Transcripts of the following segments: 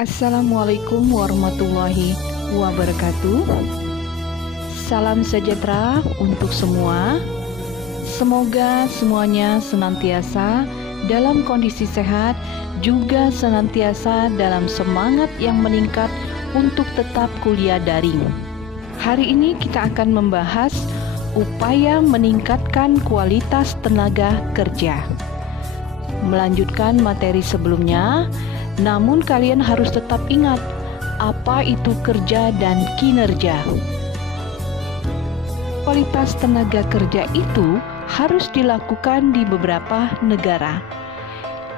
Assalamualaikum warahmatullahi wabarakatuh. Salam sejahtera untuk semua. Semoga semuanya senantiasa dalam kondisi sehat, juga senantiasa dalam semangat yang meningkat untuk tetap kuliah daring. Hari ini kita akan membahas upaya meningkatkan kualitas tenaga kerja. Melanjutkan materi sebelumnya, namun kalian harus tetap ingat apa itu kerja dan kinerja. Kualitas tenaga kerja itu harus dilakukan di beberapa negara.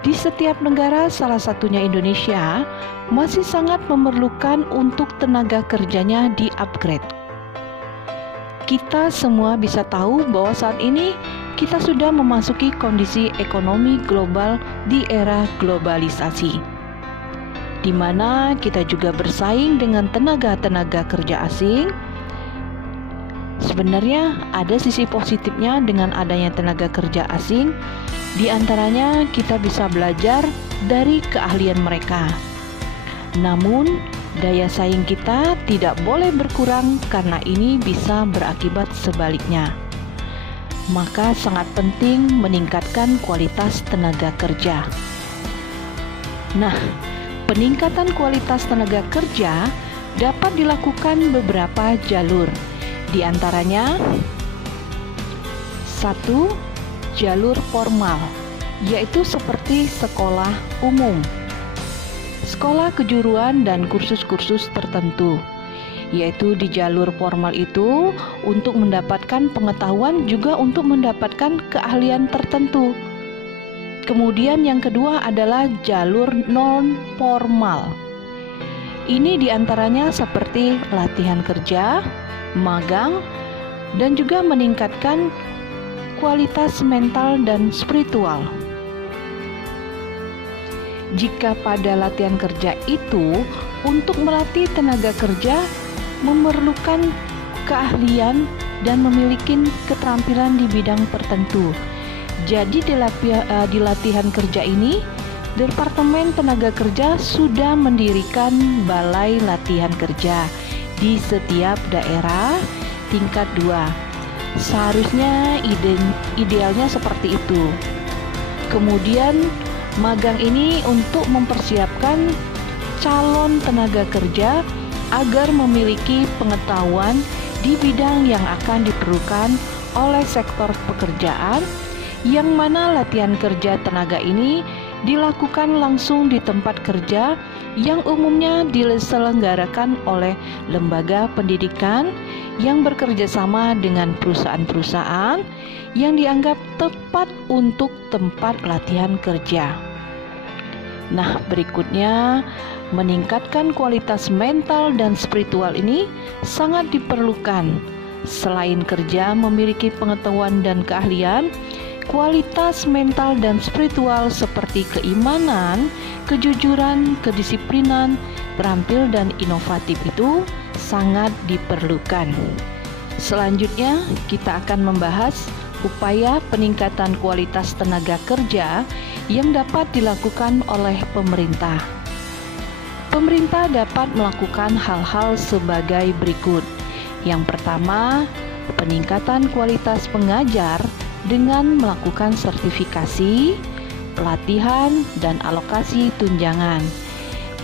Di setiap negara, salah satunya Indonesia, masih sangat memerlukan untuk tenaga kerjanya di-upgrade. Kita semua bisa tahu bahwa saat ini kita sudah memasuki kondisi ekonomi global di era globalisasi, di mana kita juga bersaing dengan tenaga-tenaga kerja asing. Sebenarnya ada sisi positifnya dengan adanya tenaga kerja asing. Di antaranya kita bisa belajar dari keahlian mereka. Namun, daya saing kita tidak boleh berkurang karena ini bisa berakibat sebaliknya. Maka sangat penting meningkatkan kualitas tenaga kerja. Nah, peningkatan kualitas tenaga kerja dapat dilakukan beberapa jalur. Di antaranya, 1. Jalur formal, yaitu seperti sekolah umum, sekolah kejuruan dan kursus-kursus tertentu. Yaitu di jalur formal itu untuk mendapatkan pengetahuan, juga untuk mendapatkan keahlian tertentu. Kemudian yang kedua adalah jalur non formal. Ini diantaranya seperti latihan kerja, magang, dan juga meningkatkan kualitas mental dan spiritual. Jika pada latihan kerja itu, untuk melatih tenaga kerja memerlukan keahlian dan memiliki keterampilan di bidang tertentu. Jadi di latihan kerja ini, Departemen Tenaga Kerja sudah mendirikan balai latihan kerja di setiap daerah tingkat 2. Seharusnya idealnya seperti itu. Kemudian magang ini untuk mempersiapkan calon tenaga kerja agar memiliki pengetahuan di bidang yang akan diperlukan oleh sektor pekerjaan, yang mana latihan kerja tenaga ini dilakukan langsung di tempat kerja yang umumnya diselenggarakan oleh lembaga pendidikan yang bekerja sama dengan perusahaan-perusahaan yang dianggap tepat untuk tempat latihan kerja. Nah, berikutnya, meningkatkan kualitas mental dan spiritual ini sangat diperlukan. Selain kerja memiliki pengetahuan dan keahlian, kualitas mental dan spiritual seperti keimanan, kejujuran, kedisiplinan, terampil dan inovatif itu sangat diperlukan. Selanjutnya, kita akan membahas upaya peningkatan kualitas tenaga kerja yang dapat dilakukan oleh pemerintah. Pemerintah dapat melakukan hal-hal sebagai berikut. Yang pertama, peningkatan kualitas pengajar dengan melakukan sertifikasi, pelatihan, dan alokasi tunjangan.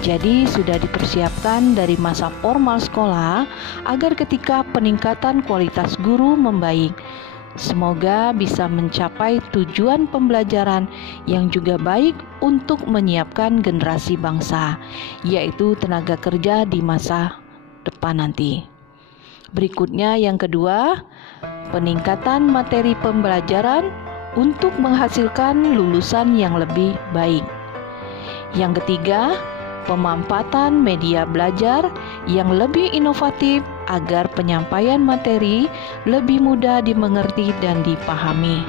Jadi sudah dipersiapkan dari masa formal sekolah agar ketika peningkatan kualitas guru membaik. Semoga bisa mencapai tujuan pembelajaran yang juga baik untuk menyiapkan generasi bangsa, yaitu tenaga kerja di masa depan nanti. Berikutnya yang kedua, peningkatan materi pembelajaran untuk menghasilkan lulusan yang lebih baik. Yang ketiga, pemanfaatan media belajar yang lebih inovatif agar penyampaian materi lebih mudah dimengerti dan dipahami.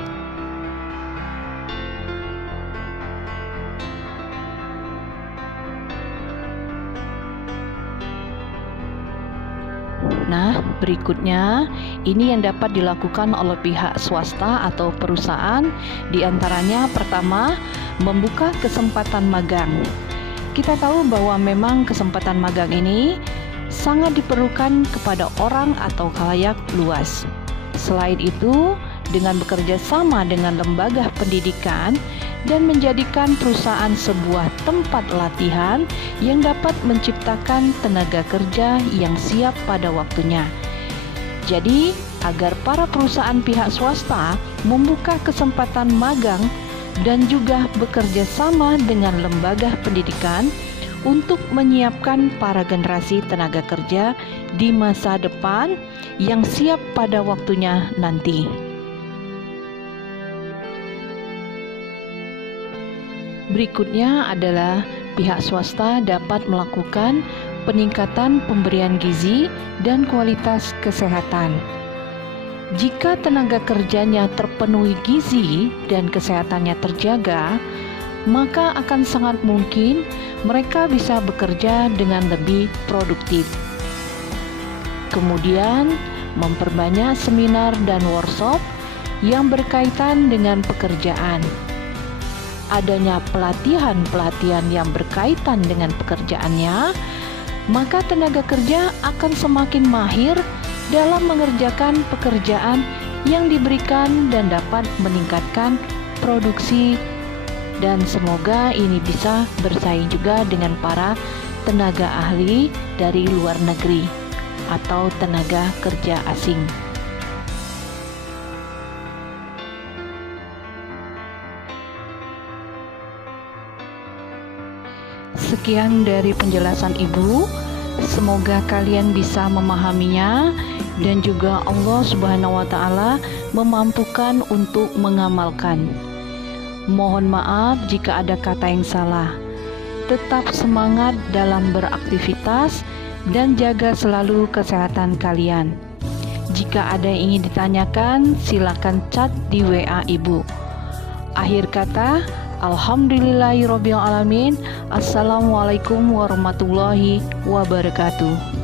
Nah, berikutnya ini yang dapat dilakukan oleh pihak swasta atau perusahaan. Di antaranya pertama, membuka kesempatan magang. Kita tahu bahwa memang kesempatan magang ini sangat diperlukan kepada orang atau khalayak luas. Selain itu, dengan bekerja sama dengan lembaga pendidikan dan menjadikan perusahaan sebuah tempat latihan yang dapat menciptakan tenaga kerja yang siap pada waktunya. Jadi, agar para perusahaan pihak swasta membuka kesempatan magang dan juga bekerja sama dengan lembaga pendidikan untuk menyiapkan para generasi tenaga kerja di masa depan yang siap pada waktunya nanti. Berikutnya adalah pihak swasta dapat melakukan peningkatan pemberian gizi dan kualitas kesehatan. Jika tenaga kerjanya terpenuhi gizi dan kesehatannya terjaga, maka akan sangat mungkin mereka bisa bekerja dengan lebih produktif. Kemudian, memperbanyak seminar dan workshop yang berkaitan dengan pekerjaan. Adanya pelatihan-pelatihan yang berkaitan dengan pekerjaannya, maka tenaga kerja akan semakin mahir dalam mengerjakan pekerjaan yang diberikan dan dapat meningkatkan produksi, dan semoga ini bisa bersaing juga dengan para tenaga ahli dari luar negeri atau tenaga kerja asing. Sekian dari penjelasan Ibu. Semoga kalian bisa memahaminya dan juga Allah Subhanahu wa Ta'ala memampukan untuk mengamalkan. Mohon maaf jika ada kata yang salah. Tetap semangat dalam beraktivitas dan jaga selalu kesehatan kalian. Jika ada yang ingin ditanyakan, silakan chat di WA Ibu. Akhir kata, alhamdulillahirobbilalamin. Assalamualaikum warahmatullahi wabarakatuh.